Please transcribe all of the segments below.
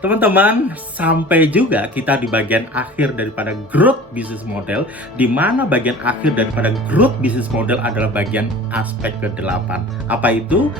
teman-teman, sampai juga kita di bagian akhir daripada growth business model, di mana bagian akhir daripada growth business model adalah bagian aspek ke-8. Apa itu?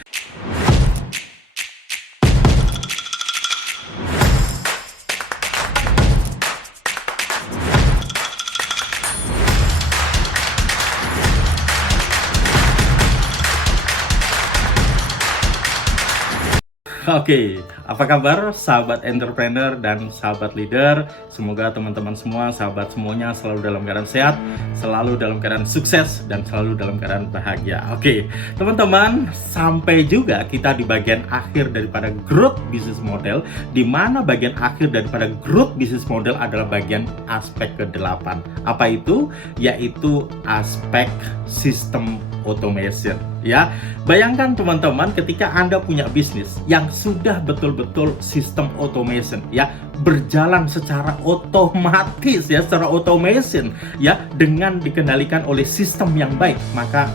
Oke, apa kabar sahabat entrepreneur dan sahabat leader? Semoga teman-teman semua, sahabat semuanya selalu dalam keadaan sehat, selalu dalam keadaan sukses, dan selalu dalam keadaan bahagia. Oke, teman-teman, sampai juga kita di bagian akhir daripada growth business model, di mana bagian akhir daripada growth business model adalah bagian aspek ke-8. Apa itu? Yaitu aspek sistem automation. Ya, bayangkan teman-teman, ketika Anda punya bisnis yang sudah betul-betul sistem automation, ya, berjalan secara otomatis, ya, secara automation, ya, dengan dikendalikan oleh sistem yang baik, maka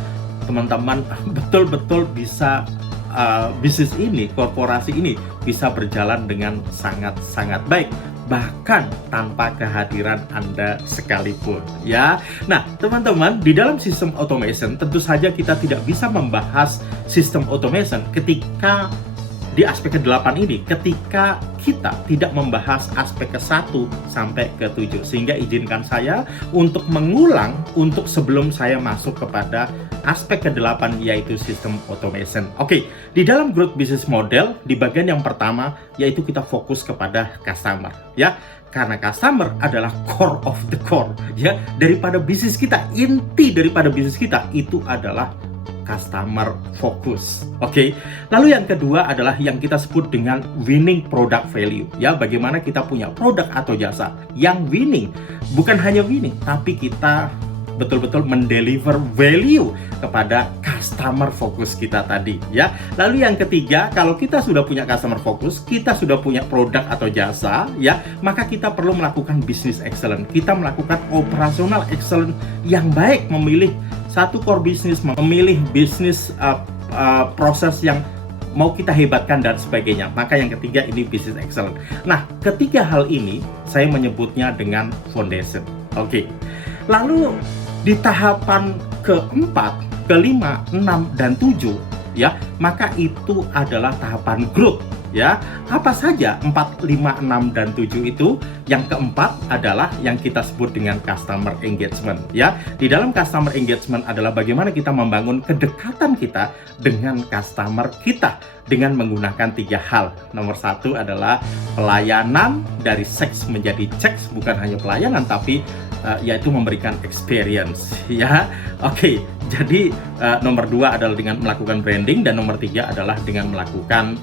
teman-teman betul-betul bisa bisnis ini, korporasi ini bisa berjalan dengan sangat-sangat baik, bahkan tanpa kehadiran Anda sekalipun, ya. Nah, teman-teman, di dalam sistem automation tentu saja kita tidak bisa membahas sistem automation ketika di aspek ke-8 ini, ketika kita tidak membahas aspek ke-1 sampai ke-7. Sehingga izinkan saya untuk mengulang untuk sebelum saya masuk kepada aspek ke-8, yaitu sistem automation. Oke, di dalam growth business model, di bagian yang pertama, yaitu kita fokus kepada customer, ya. Karena customer adalah core of the core, ya, daripada bisnis kita. Inti daripada bisnis kita itu adalah customer focus. Oke. Lalu yang kedua adalah yang kita sebut dengan winning product value. Ya, bagaimana kita punya produk atau jasa yang winning. Bukan hanya winning, tapi kita betul-betul mendeliver value kepada customer focus kita tadi, ya. Lalu yang ketiga, kalau kita sudah punya customer focus, kita sudah punya produk atau jasa, ya, maka kita perlu melakukan business excellence. Kita melakukan operational excellence yang baik, memilih satu core bisnis, memilih bisnis proses yang mau kita hebatkan dan sebagainya. Maka yang ketiga ini business excellence. Nah, ketiga hal ini saya menyebutnya dengan foundation. Oke. Lalu di tahapan keempat, kelima, 6, dan 7, ya, maka itu adalah tahapan growth, ya. Apa saja 4, 5, 6, dan 7 itu? Yang keempat adalah yang kita sebut dengan customer engagement, ya. Di dalam customer engagement adalah bagaimana kita membangun kedekatan kita dengan customer kita dengan menggunakan 3 hal. Nomor 1 adalah pelayanan, dari seks menjadi checks, bukan hanya pelayanan tapi yaitu memberikan experience, ya. Oke, jadi nomor 2 adalah dengan melakukan branding, dan nomor 3 adalah dengan melakukan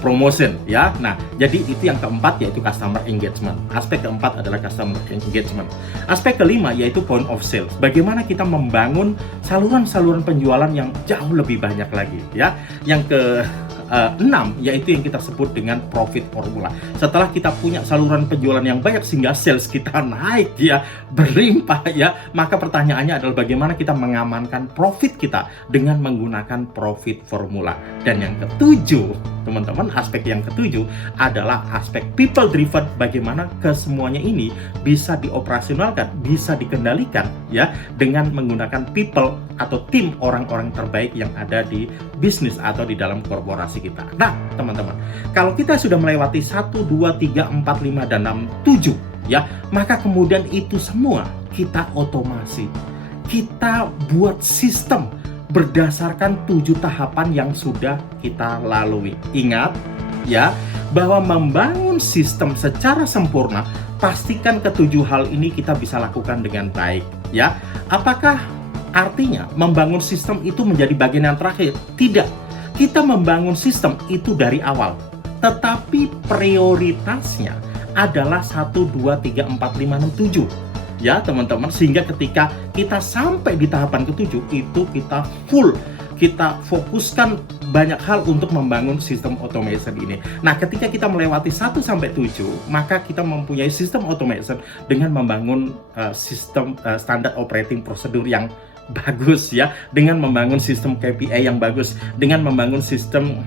promotion, ya. Nah, jadi itu yang keempat, yaitu customer engagement. Aspek keempat adalah customer engagement. Aspek kelima yaitu point of sales. Bagaimana kita membangun saluran-saluran penjualan yang jauh lebih banyak lagi, ya. Yang ke 6 yaitu yang kita sebut dengan profit formula. Setelah kita punya saluran penjualan yang banyak sehingga sales kita naik, ya, berlimpah, ya, maka pertanyaannya adalah bagaimana kita mengamankan profit kita dengan menggunakan profit formula. Dan yang ketujuh, teman-teman, aspek yang ketujuh adalah aspek people driven. Bagaimana kesemuanya ini bisa dioperasionalkan, bisa dikendalikan, ya, dengan menggunakan people atau tim orang-orang terbaik yang ada di bisnis atau di dalam korporasi kita. Nah, teman-teman, kalau kita sudah melewati 1, 2, 3, 4, 5, dan 6, 7, ya, maka kemudian itu semua kita otomasi. Kita buat sistem berdasarkan 7 tahapan yang sudah kita lalui. Ingat, ya, bahwa membangun sistem secara sempurna, pastikan ke-7 hal ini kita bisa lakukan dengan baik, ya. Apakah artinya membangun sistem itu menjadi bagian yang terakhir? Tidak. Kita membangun sistem itu dari awal, tetapi prioritasnya adalah 1, 2, 3, 4, 5, 6, 7, ya, teman-teman. Sehingga ketika kita sampai di tahapan ke-7 itu kita full, kita fokuskan banyak hal untuk membangun sistem automation ini. Nah, ketika kita melewati 1 sampai 7, maka kita mempunyai sistem automation dengan membangun sistem standar operating procedure yang bagus ya, dengan membangun sistem KPI yang bagus, dengan membangun sistem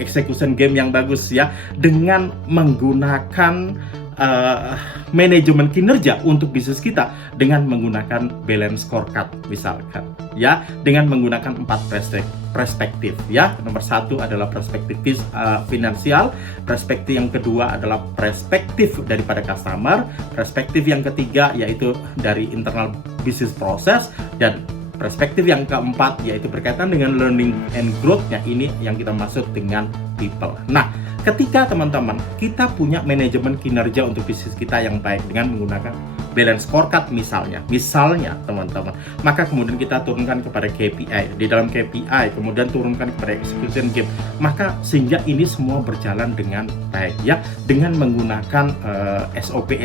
execution game yang bagus ya, dengan menggunakan manajemen kinerja untuk bisnis kita dengan menggunakan balance scorecard misalkan ya, dengan menggunakan 4 perspektif ya. Nomor 1 adalah perspektif finansial, perspektif yang kedua adalah perspektif daripada customer, perspektif yang ketiga yaitu dari internal business process, dan perspektif yang keempat yaitu berkaitan dengan learning and growth-nya, ini yang kita maksud dengan people. Nah, ketika teman-teman kita punya manajemen kinerja untuk bisnis kita yang baik dengan menggunakan balance scorecard misalnya teman-teman, maka kemudian kita turunkan kepada KPI, di dalam KPI kemudian turunkan kepada execution game, maka sehingga ini semua berjalan dengan baik ya, dengan menggunakan SOP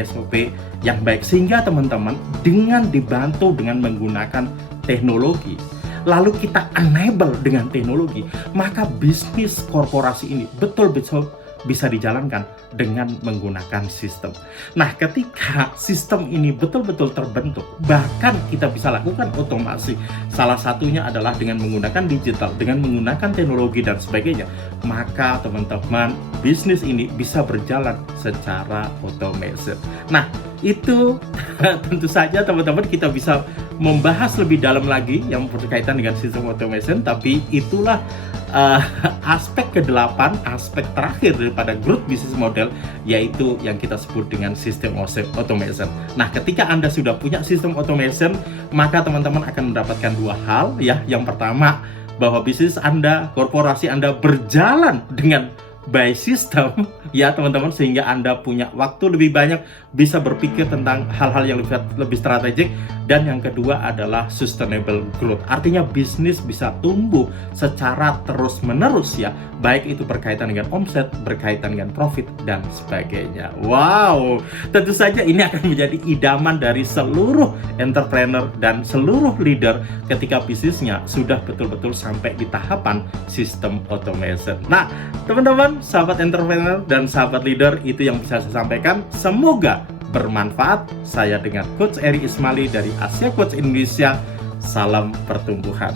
yang baik, sehingga teman-teman dengan dibantu dengan menggunakan teknologi, lalu kita enable dengan teknologi, maka bisnis korporasi ini betul-betul bisa dijalankan dengan menggunakan sistem. Nah, ketika sistem ini betul-betul terbentuk, bahkan kita bisa lakukan otomasi, salah satunya adalah dengan menggunakan digital, dengan menggunakan teknologi dan sebagainya, maka teman-teman bisnis ini bisa berjalan secara otomatis. Nah, itu tentu saja teman-teman kita bisa membahas lebih dalam lagi yang berkaitan dengan sistem automation, tapi itulah aspek ke-8, aspek terakhir daripada growth business model, yaitu yang kita sebut dengan sistem automation. Nah, ketika Anda sudah punya sistem automation, maka teman-teman akan mendapatkan 2 hal ya. Yang pertama, bahwa bisnis Anda, korporasi Anda berjalan dengan by system ya teman-teman, sehingga Anda punya waktu lebih banyak, bisa berpikir tentang hal-hal yang lebih strategik. Dan yang kedua adalah sustainable growth, artinya bisnis bisa tumbuh secara terus-menerus ya, baik itu berkaitan dengan omset, berkaitan dengan profit dan sebagainya. Wow, tentu saja ini akan menjadi idaman dari seluruh entrepreneur dan seluruh leader ketika bisnisnya sudah betul-betul sampai di tahapan sistem automation. Nah, teman-teman, sahabat entrepreneur dan sahabat leader, itu yang bisa saya sampaikan. Semoga bermanfaat. Saya dengan Coach Eri Ismaili dari Asia Coach Indonesia. Salam pertumbuhan.